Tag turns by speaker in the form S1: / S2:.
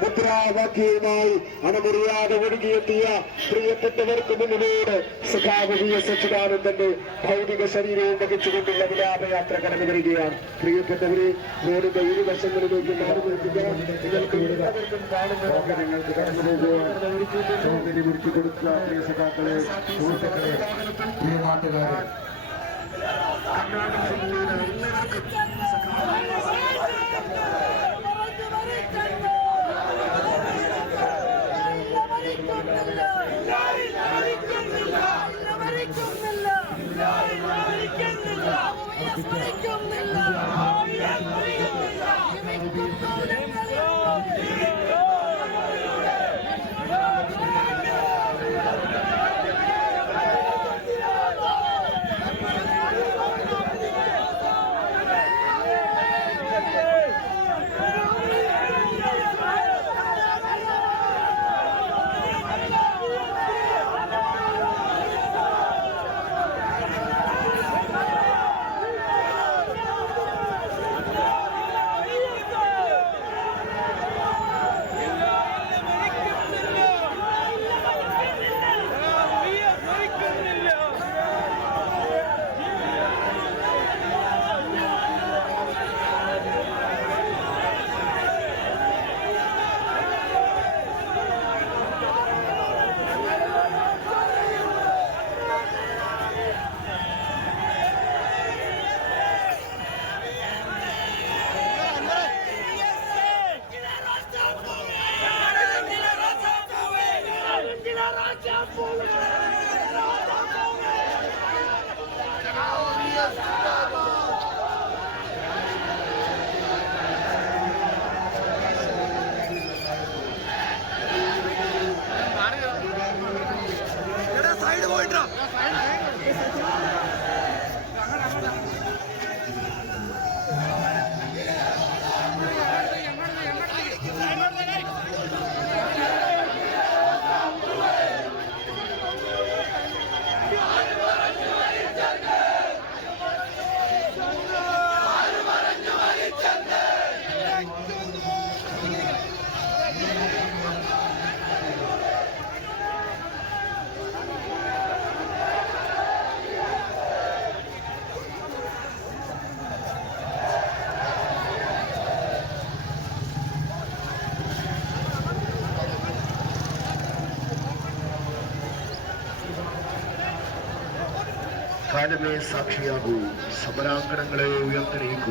S1: മുദ്രാവാക്യവുമായി അണമുറിയാതെ ഒഴുകിയെത്തിയ പ്രിയപ്പെട്ടവർക്ക് മുന്നിലൂടെ സഖാവ് വി എസ് അച്യുതാനന്ദന്റെ ഭൗതിക ശരീരവും വഹിച്ചുകൊണ്ടുള്ള വിലാപയാത്ര കടന്നു വരികയാണ് പ്രിയപ്പെട്ടവരെ റോഡിന്റെ ഇരുവശങ്ങളിലേക്ക് മാറി നിൽക്കുക നിങ്ങൾക്ക് എല്ലാവർക്കും കാണുന്ന നിങ്ങൾക്ക് കടന്നു പോകുവാൻ സൗകര്യം ഒരുക്കി കൊടുക്കുക പ്രിയ സഖാക്കളെ സുഹൃത്തുക്കളെ പ്രിയ നാട്ടുകാരെ
S2: കർണാടക ജില്ലയിലെ എല്ലാവർക്കും മരിക്കുന്നില്ല മരിക്കുന്നില്ല I can't Caraca, mulher!
S1: കാലമേ സാക്ഷിയാകൂ സമരാങ്കണങ്ങളെ ഉയർത്തിനീക്കൂ